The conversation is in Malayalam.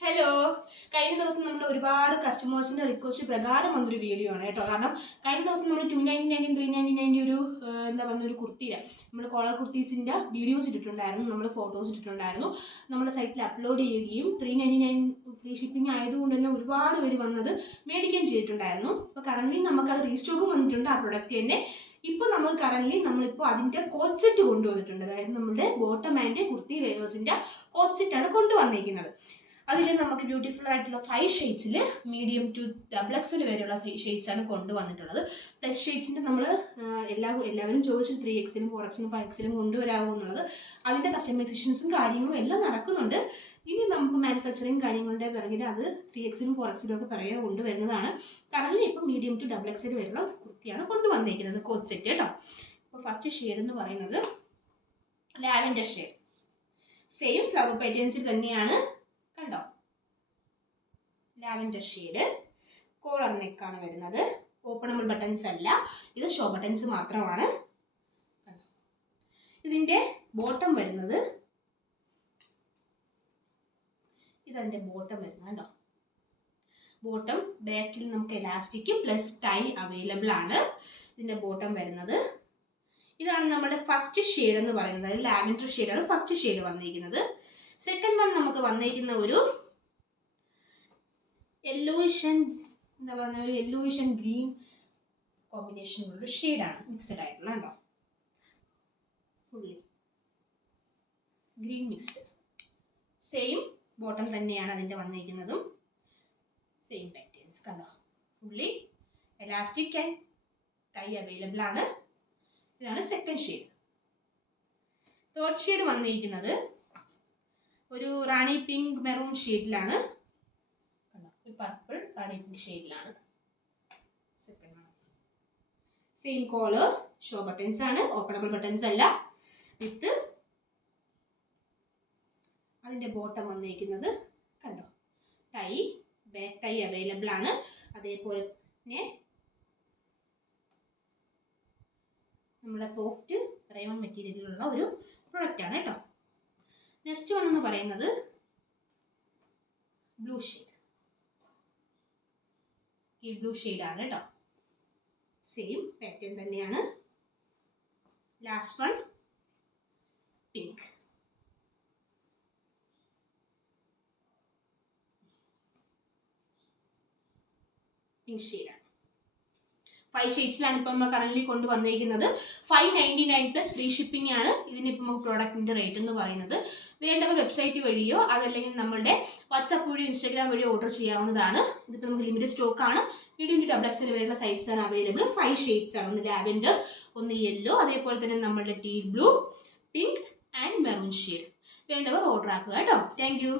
ഹലോ, കഴിഞ്ഞ ദിവസം നമ്മൾ ഒരുപാട് കസ്റ്റമേഴ്സിന്റെ റിക്വസ്റ്റ് പ്രകാരം വന്നൊരു വീഡിയോ ആണ് കേട്ടോ. കാരണം കഴിഞ്ഞ ദിവസം നമ്മൾ 299 399 ഒരു എന്താ പറയുക ഒരു കുർത്തിയുടെ നമ്മൾ കോളർ കുർത്തീസിന്റെ വീഡിയോസ് ഇട്ടിട്ടുണ്ടായിരുന്നു, നമ്മൾ ഫോട്ടോസ് ഇട്ടിട്ടുണ്ടായിരുന്നു. നമ്മുടെ സൈറ്റിൽ അപ്ലോഡ് ചെയ്യുകയും 399 ഫ്രീ ഷിപ്പിംഗ് ആയതുകൊണ്ട് തന്നെ ഒരുപാട് പേര് വന്നത് മേടിക്കുകയും ചെയ്തിട്ടുണ്ടായിരുന്നു. അപ്പോൾ കറന്റ് നമുക്കത് റീസ്റ്റോക്കും വന്നിട്ടുണ്ട് ആ പ്രൊഡക്റ്റ് തന്നെ. ഇപ്പോൾ നമ്മൾ കറന്റ് നമ്മളിപ്പോൾ അതിൻ്റെ കോട്ട് സെറ്റ് കൊണ്ടുവന്നിട്ടുണ്ട്. അതായത് നമ്മുടെ ബോട്ടം ആൻഡ് കുർത്തി വേവേഴ്സിന്റെ കോട്ട് സെറ്റാണ് കൊണ്ടുവന്നിരിക്കുന്നത്. അതിൽ നമുക്ക് ബ്യൂട്ടിഫുൾ ആയിട്ടുള്ള 5 ഷെയ്ഡ്സിൽ മീഡിയം ടു XXL വരെയുള്ള ഷെയ്ഡ്സ് ആണ് കൊണ്ടുവന്നിട്ടുള്ളത്. പ്ലസ് ഷെയ്ഡ്സിൻ്റെ നമ്മൾ എല്ലാവരും ചോദിച്ചു 3XL 4XL 5XL കൊണ്ടുവരാമോ എന്നുള്ളത്. അതിൻ്റെ കസ്റ്റമൈസേഷൻസും കാര്യങ്ങളും എല്ലാം നടക്കുന്നുണ്ട്. ഇനി നമുക്ക് മാനുഫാക്ചറിങ് കാര്യങ്ങളുടെ പിറകിൽ അത് 3XL 4XL ഒക്കെ പിറകെ കൊണ്ടുവരുന്നതാണ്. കാരണം ഇപ്പോൾ മീഡിയം ടു XXL വരെയുള്ള കുർത്തിയാണ് കൊണ്ടുവന്നിരിക്കുന്നത് കോട്ട് സെറ്റ് കേട്ടോ. അപ്പോൾ ഫസ്റ്റ് ഷെയ്ഡ് എന്ന് പറയുന്നത് ലാവൻഡർ ഷെയ്ഡ്. സെയിം ഫ്ലവർ പാറ്റേൺസിൽ തന്നെയാണ്, കണ്ടോ. ലാവൻഡർ ഷെയ്ഡ്, കോളർ നെക്കാണ് വരുന്നത്. ഓപ്പണബിൾ ബട്ടൺസ് അല്ല, ഇത് ഷോ ബട്ടൺസ് മാത്രമാണ്. ഇതിന്റെ ബോട്ടം വരുന്നത്, ഇതെന്റെ ബോട്ടം വരുന്നത് കണ്ടോ. ബോട്ടം ബാക്കിൽ നമുക്ക് എലാസ്റ്റിക് പ്ലസ് ടൈ അവൈലബിൾ ആണ്. ഇതിന്റെ ബോട്ടം വരുന്നത് ഇതാണ്. നമ്മുടെ ഫസ്റ്റ് ഷെയ്ഡ് എന്ന് പറയുന്നത് ലാവൻഡർ ഷെയ്ഡാണ് ഫസ്റ്റ് ഷെയ്ഡ് വന്നിരിക്കുന്നത്. സെക്കൻഡ് വൺ നമുക്ക് വന്നിരിക്കുന്ന ഒരു യെല്ലോയിഷ് എന്താ പറയുക, ഒരു യെല്ലോയിഷ് ആൻഡ് ഗ്രീൻ കോമ്പിനേഷനുള്ള ഒരു ഷെയ്ഡാണ്, മിക്സഡ് ആയിട്ടുള്ള കണ്ടോ. Fully green mixed. Same bottom തന്നെയാണ് അതിൻ്റെ വന്നിരിക്കുന്നതും. സെയിം പാറ്റേൺസ് കണ്ടോ. Fully elastic and tie available ആണ്. ഇതാണ് സെക്കൻഡ് ഷെയ്ഡ്. തേർഡ് ഷെയ്ഡ് വന്നിരിക്കുന്നത് ഒരു റാണി പിങ്ക് മെറൂൺ ഷെയ്ഡിലാണ്, ഒരു പർപ്പിൾ റാണി പിങ്ക് ഷെയ്ഡിലാണ്. സെയിം കോളേഴ്സ്, ഷോ ബട്ടൺസ് ആണ്, ഓപ്പണബിൾ ബട്ടൺസ് അല്ല. വിത്ത് അതിന്റെ ബോട്ടം വന്നിരിക്കുന്നത് കണ്ടോ, ടൈ ബാക്ക് ടൈ അവൈലബിൾ ആണ്. അതേപോലെ തന്നെ നമ്മുടെ സോഫ്റ്റ് റയോൺ മെറ്റീരിയലിലുള്ള ഒരു പ്രൊഡക്റ്റ് ആണ് കേട്ടോ. നെക്സ്റ്റ് വൺ എന്ന് പറയുന്നത് ബ്ലൂ ഷെയ്ഡ്. ഈ ബ്ലൂ ഷെയ്ഡ് ആണ് കേട്ടോ. സെയിം പാറ്റേൺ തന്നെയാണ്. Last one pink. പിങ്ക് ഷെയ്ഡാണ്. 5 ഷെയ്ഡ്സിലാണ് ഇപ്പം നമ്മൾ കറന്റ് കൊണ്ടുവന്നിരിക്കുന്നത്. 599 പ്ലസ് ഫ്രീ ഷിപ്പിംഗ് ആണ് ഇതിനിപ്പോൾ നമുക്ക് പ്രോഡക്റ്റിന്റെ റേറ്റ് എന്ന് പറയുന്നത്. വേണ്ടവർ വെബ്സൈറ്റ് വഴിയോ അതല്ലെങ്കിൽ നമ്മളുടെ വാട്സാപ്പ് വഴിയോ ഇൻസ്റ്റാഗ്രാം വഴിയോ ഓർഡർ ചെയ്യാവുന്നതാണ്. ഇതിപ്പോൾ നമുക്ക് ലിമിറ്റഡ് സ്റ്റോക്ക് ആണ്. മീഡിയം ടു XXL വരെയുള്ള സൈസസ് ആണ് അവൈലബിൾ. 5 ഷെയ്ഡ്സ് ആണ്. ഒന്ന് ലാവൻഡർ, ഒന്ന് യെല്ലോ, അതേപോലെ തന്നെ നമ്മളുടെ teal blue, pink and maroon shade. വേണ്ടവർ ഓർഡർ ആക്കുക കേട്ടോ. Thank you.